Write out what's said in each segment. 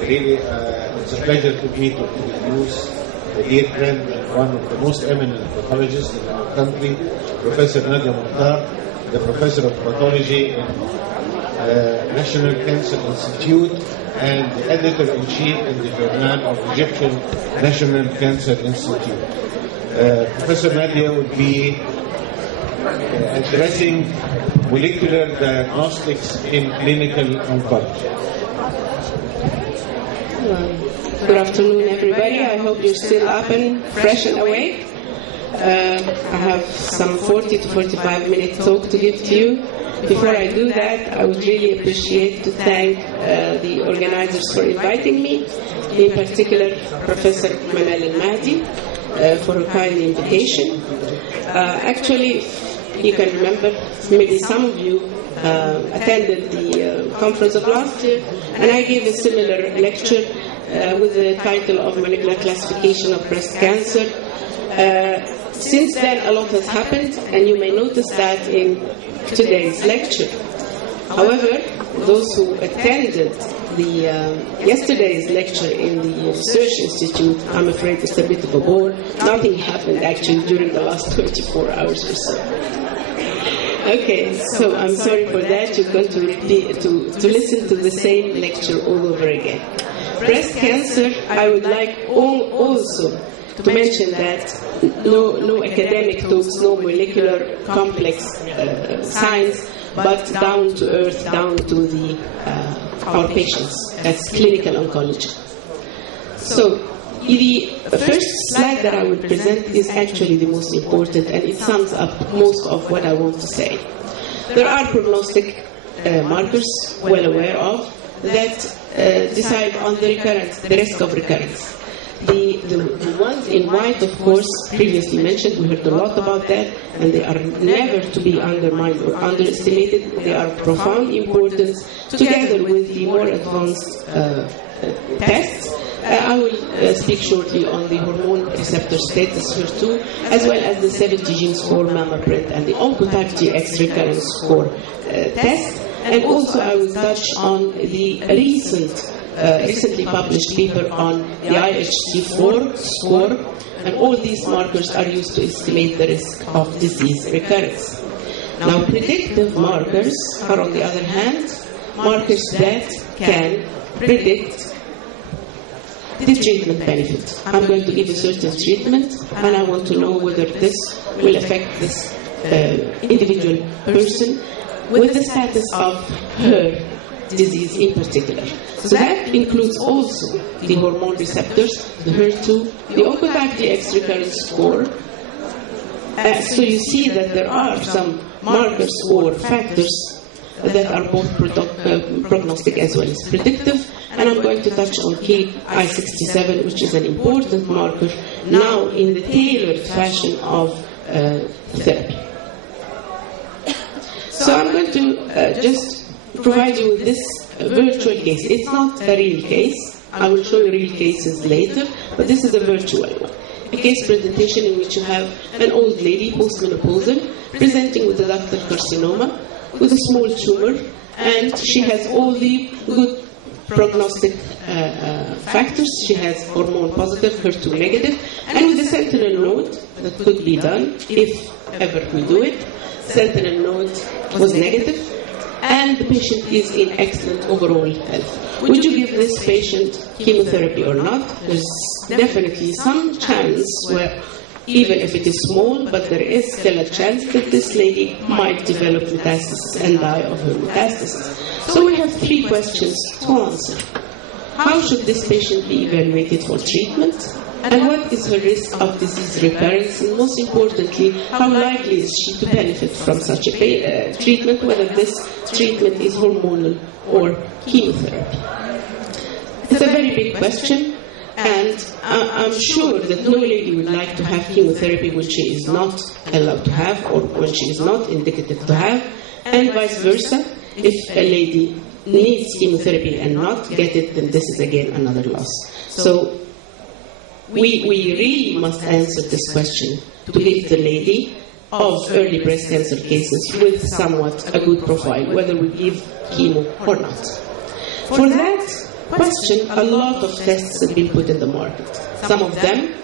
Really, it's a pleasure to me to introduce the dear friend and one of the most eminent pathologists in our country, Professor Nadia Mukhtar, the Professor of Pathology in National Cancer Institute and the Editor-in-Chief in the Journal of Egyptian National Cancer Institute. Professor Nadia will be addressing molecular diagnostics in clinical oncology. Good afternoon, everybody. I hope you're still up and fresh and awake. I have some 40 to 45 minute talk to give to you. Before I do that, I would really appreciate to thank the organizers for inviting me, in particular Professor Manal Al-Mahdi for her kind invitation. Actually, you can remember, maybe some of you attended the conference of last year, and I gave a similar lecture with the title of Molecular Classification of Breast Cancer. Since then, a lot has happened, and you may notice that in today's lecture. However, those who attended yesterday's lecture in the Research Institute, I'm afraid it's a bit of a bore. Nothing happened actually during the last 24 hours or so. Okay, so I'm sorry for that. You're going to repeat, to listen to the same lecture all over again. Breast cancer, I would like also to mention that no academic talks, no molecular complex science, but down to earth, down to our patients. That's clinical oncology. So the first slide that I will present is actually the most important, and it sums up most of what I want to say. There are prognostic markers, well aware of, that decide on the recurrence, the risk of recurrence. The ones in white, of course, previously mentioned, we heard a lot about that, and they are never to be undermined or underestimated. They are of profound importance, together with the more advanced tests. I will speak shortly on the hormone receptor status here too, as well as the 70 gene score, MammaPrint, and the Oncotype DX recurrence score test. And also I will touch on the recently published paper on the IHC4 score, and all these markers are used to estimate the risk of disease recurrence. Now, predictive markers are, on the other hand, markers that can predict the treatment benefit. I'm going to give a certain treatment, and I want to know whether this will affect this individual person with the status of her disease in particular. So that includes also the hormone receptors, the HER2, the Oncotype DX recurrence score. So you see that there are some markers or factors that are both prognostic as well as predictive. And I'm going to touch on Ki67, which is an important marker now in the tailored fashion of therapy. So I'm going to just provide you with this virtual case. It's not a real case. I will show you real cases later, but this is a virtual one. A case presentation in which you have an old lady, postmenopausal, presenting with a ductal carcinoma, with a small tumor, and she has all the good prognostic factors. She has hormone positive, HER2 negative, and with a sentinel node that could be done if ever we do it. Sentinel node was negative, and the patient is in excellent overall health. Would you give this patient chemotherapy or not? There's definitely some chance where, even if it is small, but there is still a chance that this lady might develop metastasis and die of her metastasis. So we have 3 questions to answer. How should this patient be evaluated for treatment? And what is her risk of disease recurrence? And most importantly, how likely is she to benefit from such a treatment, whether this treatment is hormonal or chemotherapy? It's a very big question, and I'm sure that no lady would like to have chemotherapy when she is not allowed to have, or when she is not indicated to have, and vice versa. If a lady needs chemotherapy and not get it, then this is again another loss. So we really must answer this question to give the lady of early breast cancer cases with somewhat a good profile, whether we give chemo or not. For that, question a lot of tests that have been put in the market. Some of them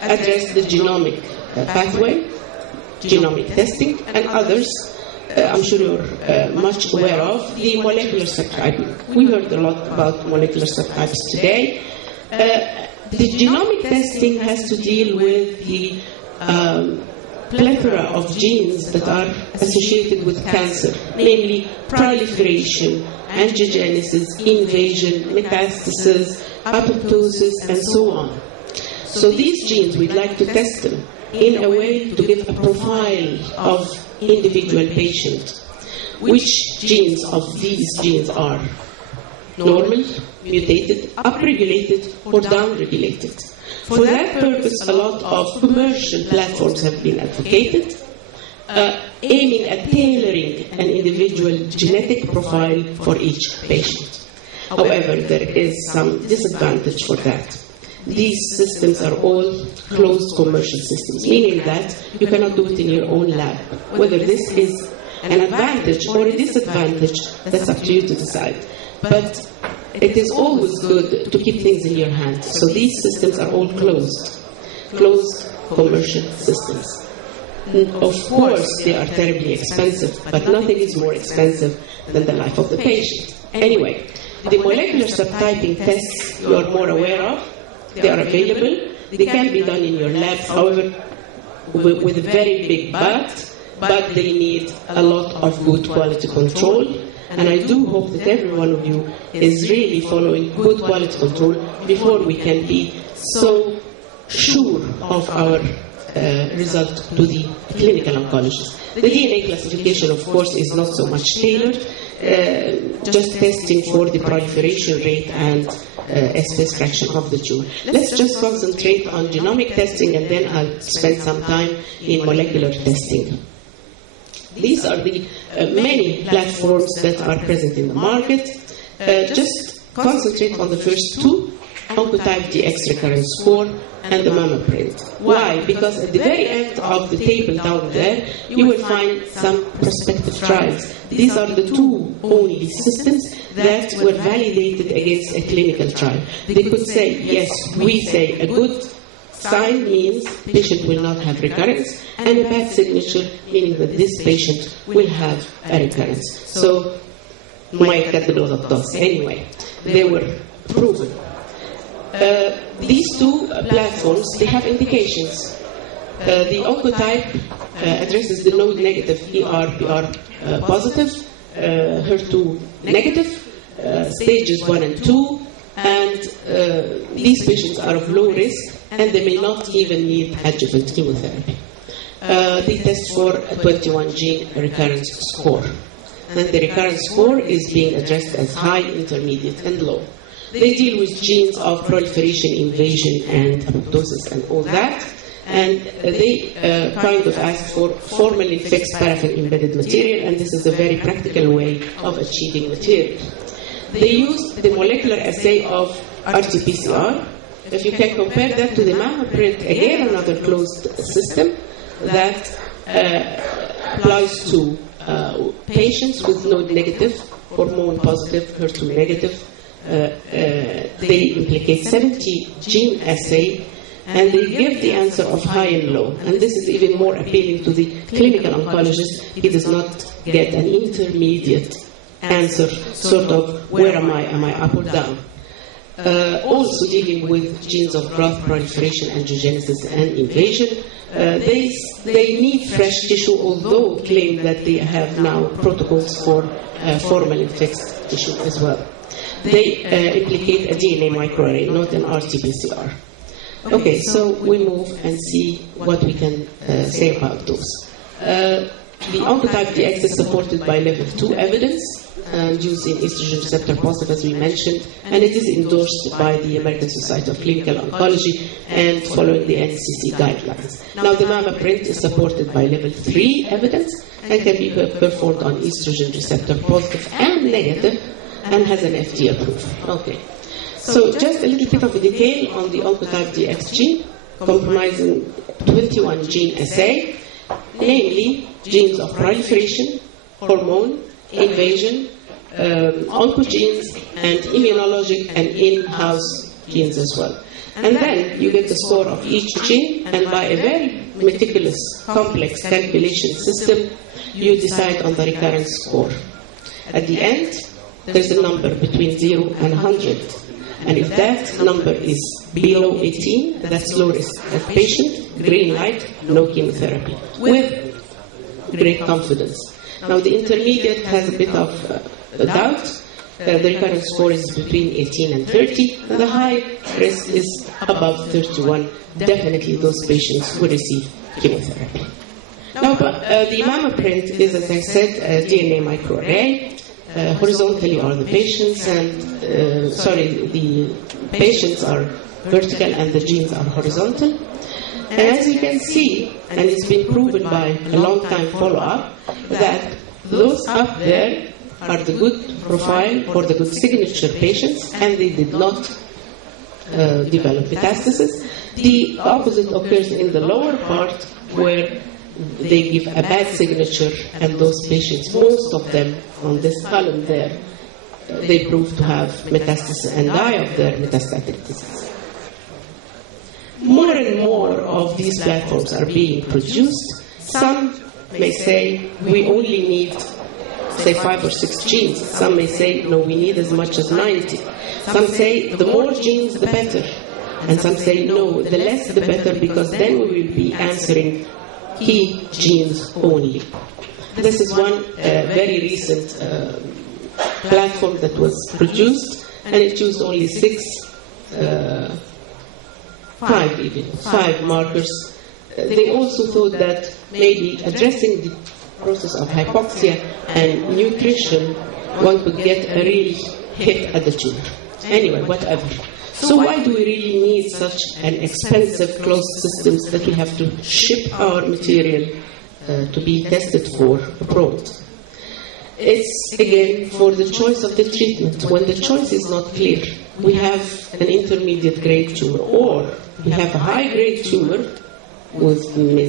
address the genomic pathway, genomic testing, and others, I'm sure you're much aware of, the molecular subtyping. We heard a lot about molecular subtypes today. The genomic testing has to deal with the plethora of genes that are associated with cancer, namely proliferation, angiogenesis, invasion, metastasis, apoptosis, and so on. So these genes, we'd like to test them in a way to give a profile of individual patient. Which genes of these genes are normal, mutated, upregulated, or downregulated? For that purpose, a lot of commercial platforms have been advocated, aiming at tailoring an individual genetic profile for each patient. However, there is some disadvantage for that. These systems are all closed commercial systems, meaning that you cannot do it in your own lab. Whether this is an advantage or a disadvantage, that's up to you to decide. But it is always good to keep things in your hands. So these systems are all closed commercial systems. Of course, they are terribly expensive, but nothing is more expensive than the life of the patient. Anyway, the molecular subtyping tests you are more aware of, they are available. They can be done in your lab, however, with a very big but they need a lot of good quality control. And I do hope that every one of you is really following good quality control before we can be so sure of our result to the clinical oncologist. The DNA classification, of course, is not so much tailored, just testing for the proliferation rate and SPS fraction of the tumor. Let's just concentrate on genomic testing, and then I'll spend some time in molecular testing. These are the many platforms that are present in the market. Just concentrate on the first two, Oncotype DX recurrence score and the MammaPrint. Why? Because at the very end of the table down there, you will find some prospective trials. These are the two only systems that were validated against a clinical trial. They could say, yes, we say a good sign means patient will not have recurrence, and a bad signature meaning that this patient will have a recurrence. So, anyway, they were proven. These two platforms, they have indications. The Oncotype addresses the node negative, ER/PR positive, HER2 negative, stages 1 and 2, and these patients are of low risk, and they may not even need adjuvant chemotherapy. They test for a 21 gene recurrence score. And the recurrence score is being addressed as high, intermediate, and low. They deal with genes of proliferation, invasion, and apoptosis, and all that. And they kind of ask for formalin-fixed paraffin-embedded material, and this is a very practical way of achieving material. They use the molecular assay of RT-PCR. If you can compare that to the MammaPrint, again another closed system that applies to patients with node negative, hormone positive, HER2 negative. They implicate 70 gene assay, and they give the answer of high and low. And this is even more appealing to the clinical oncologist. He does not get an intermediate answer, sort of, where am I up or down? Also dealing with genes of growth, proliferation, angiogenesis, and invasion. They need fresh tissue, although claim that they have now protocols for formalin-fixed tissue as well. They implicate a DNA microarray, not an RT-PCR. Okay, so we move and see what we can say about those. The Oncotype DX is supported by level 2 evidence and used in estrogen receptor positive, as we mentioned, and it is endorsed by the American Society of Clinical Oncology and following the NCC guidelines. Now, the MammaPrint is supported by level 3 evidence and can be performed on estrogen receptor positive and negative, and has an FDA approval. Okay. So just a little bit of a detail on the Oncotype DX gene, comprising 21 gene assay, namely genes of proliferation, hormone, invasion, oncogenes, and immunologic and in-house genes as well. And then you get the score of each gene, and by a very meticulous, complex calculation system, you decide on the recurrence score. At the end, there's a number between 0 and 100. And if that number is below 18, that's low risk of patient, green light, no chemotherapy, with great confidence. Now the intermediate has a bit of doubt. The recurrence score is between 18 and 30. And the high risk is above 31. Definitely those patients will receive chemotherapy. Now, the mama print is, as I said, a DNA microarray. Horizontally are the patients, and the patients are vertical and the genes are horizontal. And as you can see, and it's been proven by a long time follow-up, that those up there are the good profile or the good signature patients, and they did not develop metastasis. The opposite occurs in the lower part, where they give a bad signature, and those patients, most of them on this column there, they prove to have metastasis and die of their metastatic disease. More and more of these platforms are being produced. Some may say we only need, say, 5 or 6 genes. Some may say, no, we need as much as 90. Some say the more genes, the better. And some say, no, the less the better, because then we will be answering key genes only. This is one very recent platform that was produced, and it used only 5 markers. They also thought that maybe addressing the process of hypoxia and nutrition, one could get a real hit at the tumor. Anyway, whatever. So why do we really need such an expensive closed systems that we have to ship our material to be tested for abroad? It's, again, for the choice of the treatment. When the choice is not clear, we have an intermediate grade tumor, or we have a high grade tumor with,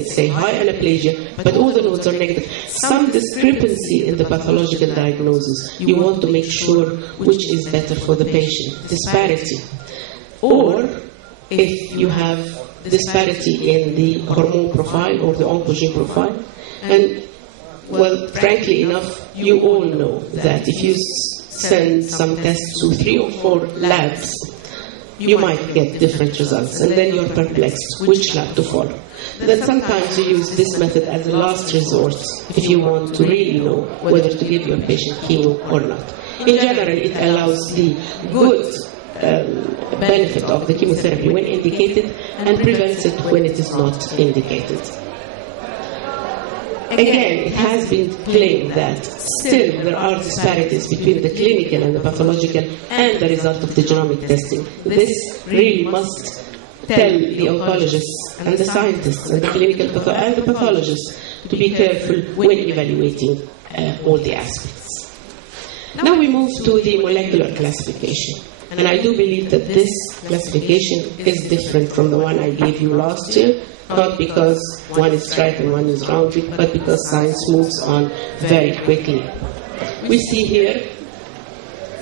say, high anaplasia, but all the nodes are negative. Some discrepancy in the pathological diagnosis. You want to make sure which is better for the patient. Disparity. Or if you have disparity in the hormone profile or the oncogene profile. And, well, frankly enough, you all know that if you send some tests to 3 or 4 labs, you might get different results, and then you're perplexed which lab to follow. Then sometimes you use this method as a last resort if you want to really know whether to give your patient chemo or not. In general, it allows the good benefit of the chemotherapy when indicated and prevents it when it is not indicated. Again, it has been claimed that still there are disparities between the clinical and the pathological and the result of the genomic testing. This really must tell the oncologists and the scientists and the clinical and the pathologists to be careful when evaluating all the aspects. Now we move to the molecular classification. And I do believe that this classification is different from the one I gave you last year, not because one is right and one is wrong, but because science moves on very quickly. We see here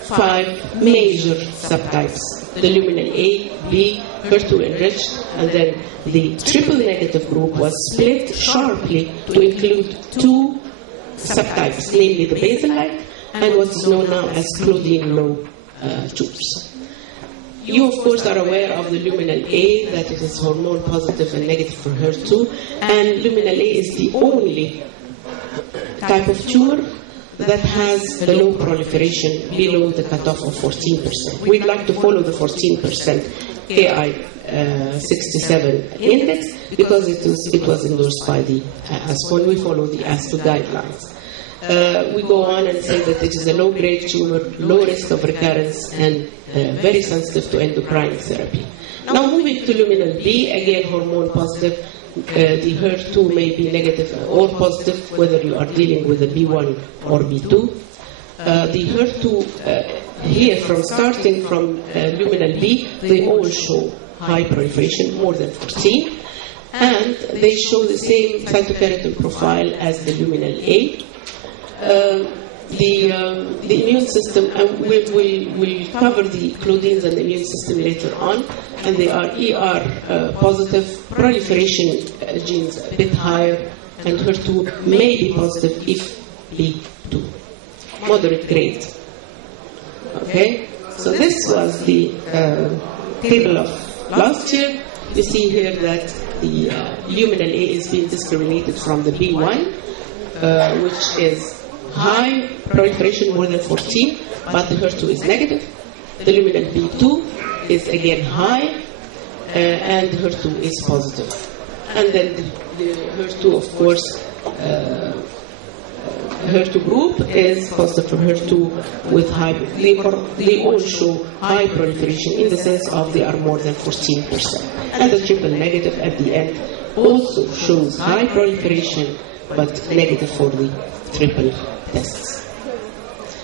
5 major subtypes: the luminal A, B, HER2 enriched, and then the triple negative group was split sharply to include 2 subtypes, namely the basal-like and what is known now as Claudine-low tumors. You, of course, are aware of the luminal A, that it is hormone positive and negative for HER2, and luminal A is the only type of tumor that has a low proliferation below the cutoff of 14%. We'd like to follow the 14% Ki-67 index because it was endorsed by the ASCO, and we follow the ASCO guidelines. We go on and say that it is a low-grade tumor, low risk of recurrence, and very sensitive to endocrine therapy. Now moving to luminal B, again hormone positive. The HER2 may be negative or positive, whether you are dealing with a B1 or B2. The HER2 here, from starting from luminal B, they all show high proliferation, more than 14, and they show the same cytokeratin profile as the luminal A. the immune system, and we'll cover the claudins and the immune system later on, and they are ER positive, proliferation genes a bit higher, and HER2 may be positive if B2, moderate grade. Okay, so this was the table of last year. You see here that the luminal A is being discriminated from the B1, which is high proliferation, more than 14, but the HER2 is negative. The luminal B2 is again high, and the HER2 is positive. And then the HER2, of course, HER2 group is positive for HER2 with high, they all show high proliferation in the sense of they are more than 14%. And the triple negative at the end also shows high proliferation, but negative for the triple tests.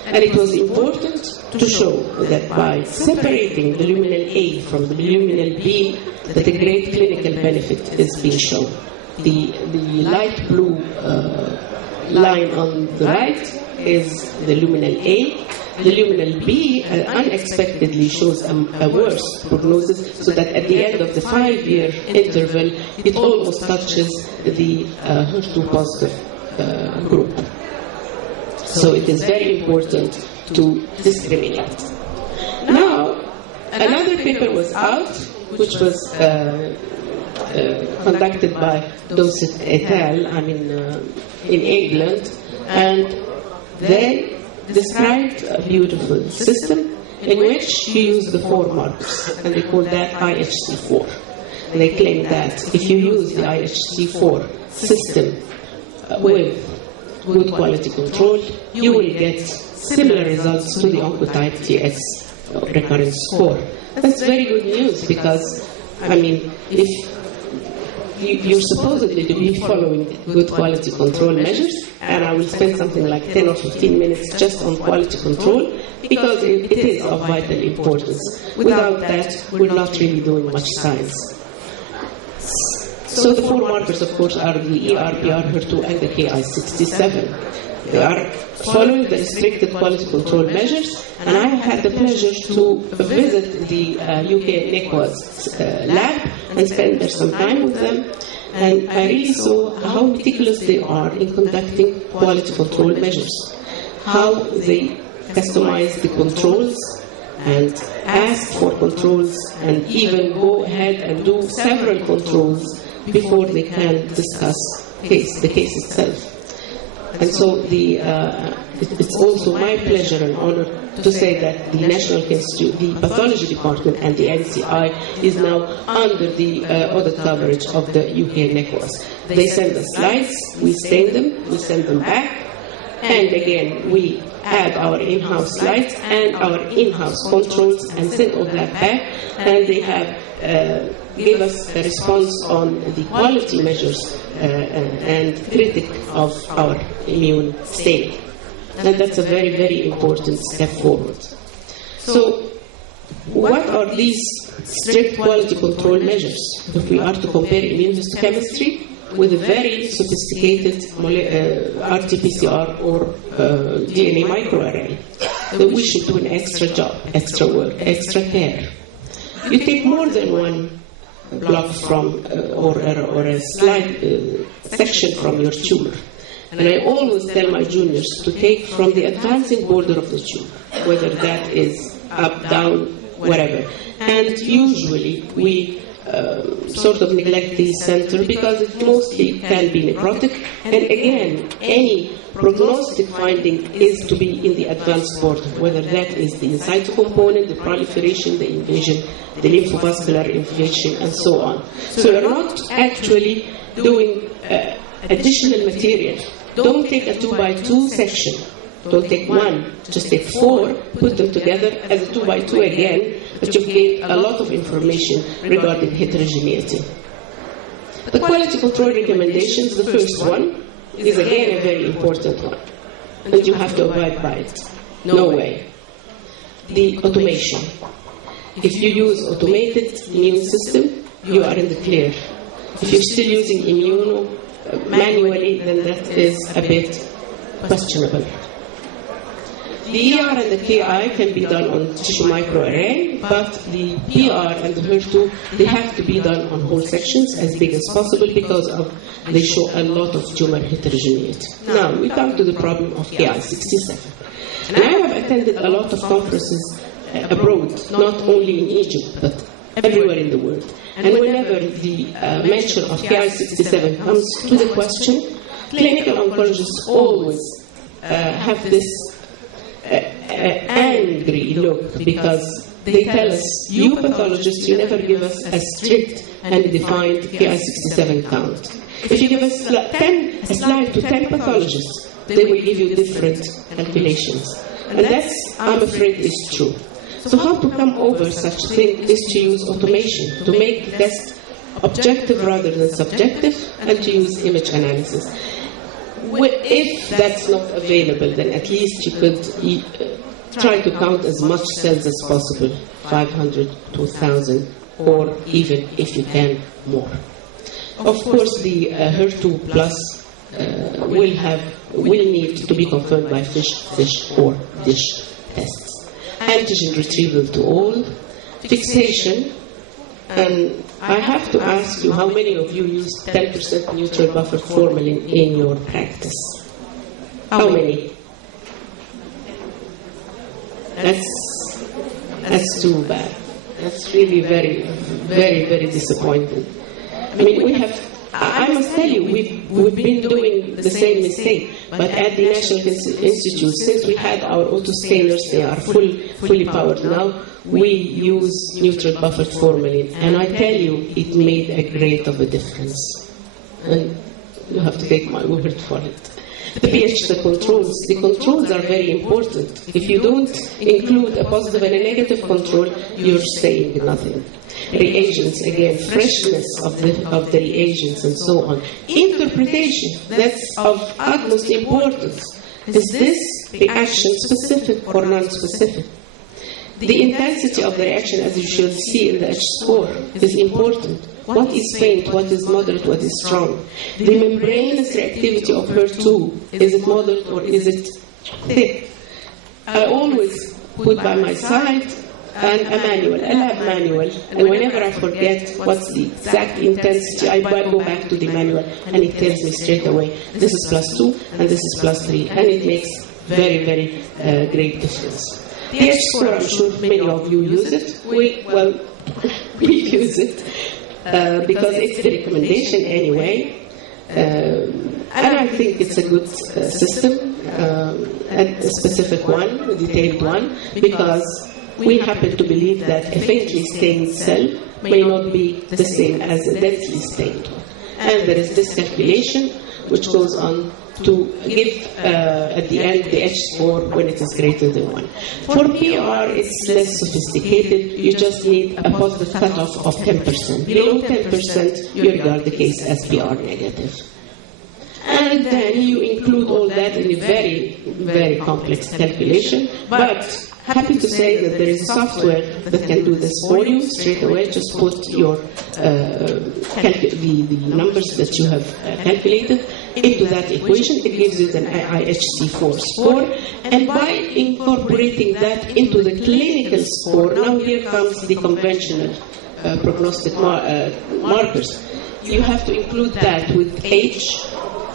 And it was important to show that by separating the luminal A from the luminal B, that a great clinical benefit is being shown. The light blue line on the right is the luminal A. The luminal B unexpectedly shows a worse prognosis, so that at the end of the 5-year interval, it almost touches the HER2 positive group. So it is very important to discriminate. Now, another paper was out, which was conducted by Dosset et al. In England, and they described a beautiful system in which you use the 4 markers, and they call that IHC4. And they claim that if you use the IHC4 system with good quality control, you will get similar results to the Oncotype TX recurrence score. That's very good news because, if you're supposedly to be following good quality control measures, and I will spend something like 10 or 15 minutes just on quality control because it is of vital importance. Without that, we're not really doing much science. So the 4 markers, of course, are the ER, PR, HER2, and the Ki67. They are following the restricted quality control measures, and I had the pleasure to visit the UK NECWA's lab and spend there some time with them, and I really saw how meticulous they are in conducting quality control measures, how they customize the controls and ask for controls and even go ahead and do several controls before they can discuss the case itself. And so it's also my pleasure and honor to say that the National Institute, the Pathology Department, and the NCI is now under the audit coverage of the UK NECWAS. They send us slides, we stain them, we send them back, and again we add our in-house slides and our in-house controls and send all that back, and they have gave us a response on the quality measures and critic of our immune staining. And that's a very, very important step forward. So what are these strict quality control measures? If we are to compare immune histochemistry with a very sophisticated RT-PCR or DNA microarray, then we should do an extra job, extra work, extra care. You take more than one block from or a slide section from your tumor. And I always tell my juniors to take from the advancing border of the tumor, whether that is up, down, whatever. And usually we sort of neglect the center because it mostly can be necrotic. And again, any prognostic finding is to be in the advanced border, whether that is the in situ component, the proliferation, the invasion, the lymphovascular infiltration, and so on. So you're not actually doing additional material. Don't take a 2x2 section. Don't take one. Just take 4, put them together as a 2x2 again, but you've gained a lot of information regarding heterogeneity. The quality control recommendations, the first one, is again a very important one, and you have to abide by it. No way. The automation. If you use automated immune system, you are in the clear. If you're still using immuno manually, then that is a bit questionable. The ER and the KI can be done on tissue microarray, but the PR and the HER2, they have to be done on whole sections as big as possible because they show a lot of tumor heterogeneity. Now, we come to the problem of Ki-67. And I have attended a lot of conferences abroad, not only in Egypt, but everywhere in the world. And whenever the mention of Ki-67 comes to the question, clinical oncologists always have this angry look because they tell us, you pathologists, you never give us a strict and defined Ki-67 count. If you give us a slide to 10 pathologists, they will give you different calculations. And that's, I'm afraid, is true. So how to come over such a thing is to use automation, to make the test objective rather than subjective, and to use image analysis. If that's not available, then at least you could try to count as much cells as possible, 500 to 1,000, or even, if you can, more. Of course, the HER2 plus will need to be confirmed by fish or dish tests. Antigen retrieval to all, fixation, and I have to ask you how many of you use 10% neutral buffer formalin in your practice? How many? That's too bad. That's really very, very, very disappointing. I mean, I must tell you, we've been doing the same mistake, but at the National Institute, since we had our autostainers, they are fully powered now, we use neutral buffered formalin, and I tell you, it made a great of a difference. And you have to take my word for it. The pH, the controls are very important. If you don't include a positive and a negative control, you're saying nothing. Reagents, again, freshness of the reagents and so on. Interpretation, that's of utmost importance. Is this reaction specific or non-specific? The intensity of the reaction, as you should see in the H-score, is important. What is faint, what is moderate, what is strong? The membranous reactivity of HER2, is it moderate or is it thick? I always put by my side a lab manual, and whenever I forget what's the exact intensity, I go back to the manual, and it tells me straight away, this is +2 and this is +3, and it makes very, very great difference. The H-score, I'm sure many of you use it. We use it because it's the recommendation anyway. And I think it's a good system, a specific one, a detailed one, because we happen to believe that a faintly stained cell may not be the same as a densely stained one. And there is this calculation which goes on to give at the end the H-score when it is greater than 1. For PR, it's less sophisticated. You just need a positive cutoff of 10%. Below 10%, you regard the case as PR negative. And then you include all that in a very, very complex calculation. But happy to say that there is software that can do this for you straight away. Just put your the numbers that you have calculated into that equation. It gives you an IHC4 score. And by incorporating that into the clinical score, now here comes the conventional prognostic markers. You have to include that with age,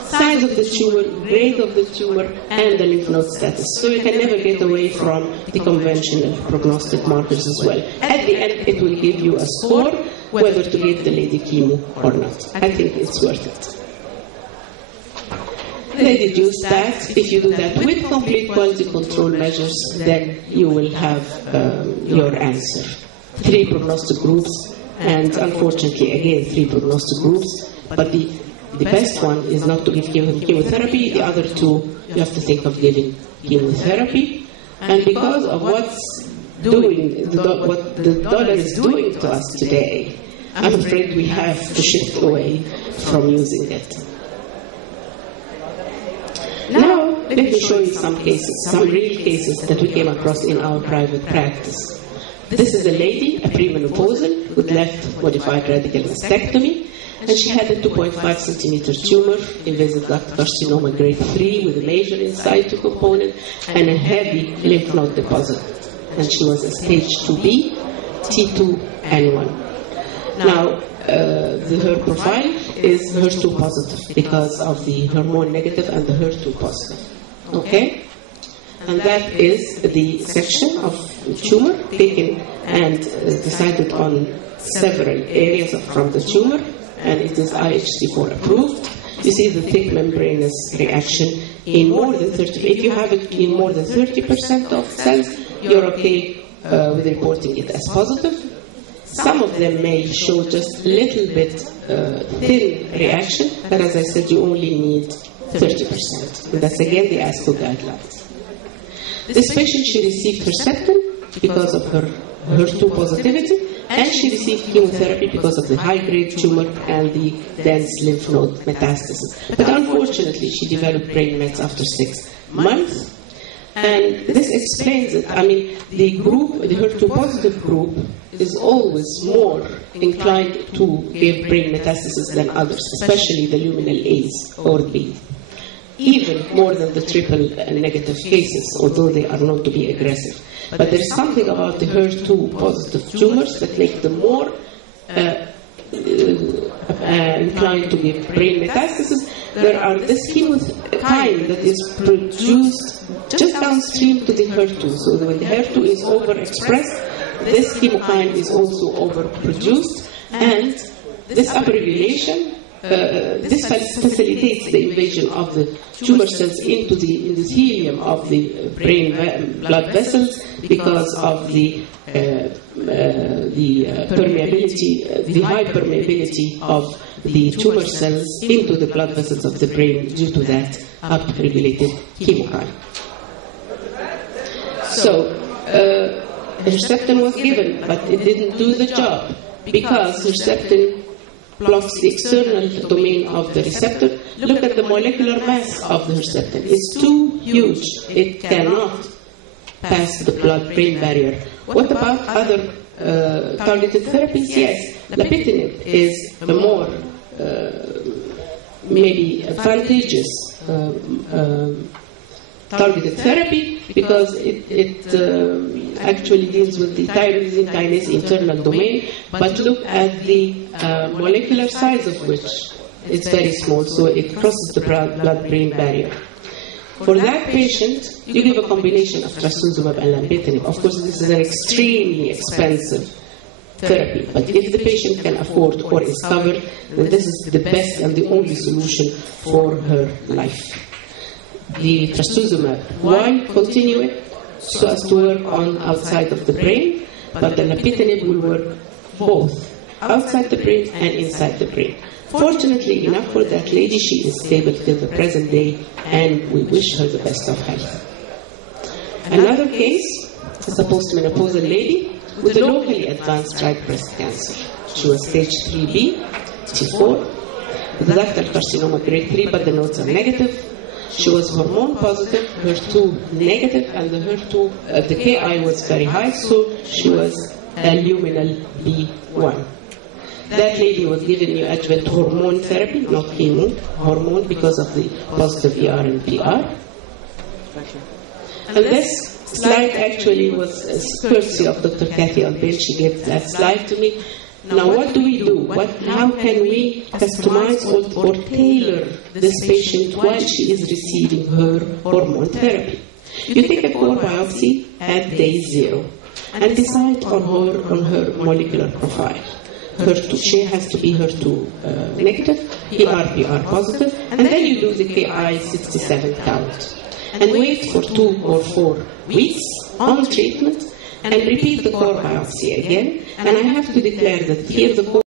size of the tumor, grade of the tumor, and the lymph node status. So you can never get away from the conventional prognostic markers as well. At the end, it will give you a score whether to give the lady chemo or not. I think it's worth it. They deduce that if you do that with complete quality control measures, then you will have your answer. 3 prognostic groups, and unfortunately, again, 3 prognostic groups, but the best one is not to give chemotherapy. The other 2, you have to think of giving chemotherapy. And because of what the dollar is doing to us today, I'm afraid we have to shift away from using it. Now, let me show you some cases, some real cases that we came across in our private practice. This is a lady, a premenopausal, with left modified radical mastectomy. and she had a 2.5 centimeter tumor, invasive duct carcinoma grade 3 with a major in situ component and a heavy lymph node deposit. And she was a stage 2B, T2N1. Now, her profile is HER2 positive because of the hormone negative and the HER2 positive. Okay? And that is the section of tumor taken and decided on several areas from the tumor, and it is IHC4 approved. You see the thick membranous reaction in more than 30%. If you have it in more than 30% of cells, you're okay with reporting it as positive. Some of them may show just a little bit thin reaction, but as I said, you only need 30%. And that's again the ASCO guidelines. This patient, she received Herceptin because of her HER2 positivity, and she received chemotherapy because of the high-grade tumor and the dense lymph node metastasis. But unfortunately, she developed brain mets after 6 months, and this explains it. I mean, the group, the HER2 positive group, is always more inclined to give brain metastasis than others, especially the luminal A's or B, even more than the triple negative cases, although they are known to be aggressive. But there is something about the HER2 positive tumors that make them more inclined to give brain metastasis. There are this chemokine that is produced just downstream to the HER2. So when the HER2 is overexpressed, this chemokine is also overproduced, and this upregulation this facilitates the invasion of the tumor cells into the endothelium of the brain blood vessels because of the permeability, the high permeability of the tumor cells into the blood vessels of the brain due to that upregulated chemokine. So, Herceptin was given, but it didn't do the job because Herceptin blocks the external domain of the receptor. Look at the molecular mass of the Herceptin. It's too huge. It cannot pass the blood-brain barrier. What about other targeted therapies? Yes, lapitinib is a more maybe advantageous targeted therapy because it actually deals with the tyrosine kinase internal domain, but look at the molecular size of which it's very small, so it crosses the blood-brain barrier. For that patient, you give a combination of trastuzumab and lapitinib. Of course, this is an extremely expensive therapy, but if the patient can afford or is covered, then this is the best and the only solution for her life. The trastuzumab, why continue it? So as to work on outside of the brain, but the lapitinib will work both outside the brain and inside the brain. Fortunately enough for that lady, she is stable till the present day, and we wish her the best of health. Another case is a postmenopausal lady with a locally advanced right breast cancer. She was stage 3B, T4, with ductal carcinoma grade 3, but the nodes are negative. She was hormone positive, HER2 negative, and the HER2, the Ki was very high, so she was a luminal B1. That lady was given neoadjuvant hormone therapy, not chemo, hormone, because of the positive ER and PR. And this slide actually was a courtesy of Dr. Kathy Albin. She gave that slide to me. Now, what do we do? How can we customize or tailor this patient while she is receiving her hormone therapy? You take a core biopsy at day 0 and decide on her molecular profile. She has to be HER2 negative, PR positive, and then you do the Ki-67 count. And wait for 2 or 4 weeks on treatment and repeat the core biopsy again. And I have to declare that here the core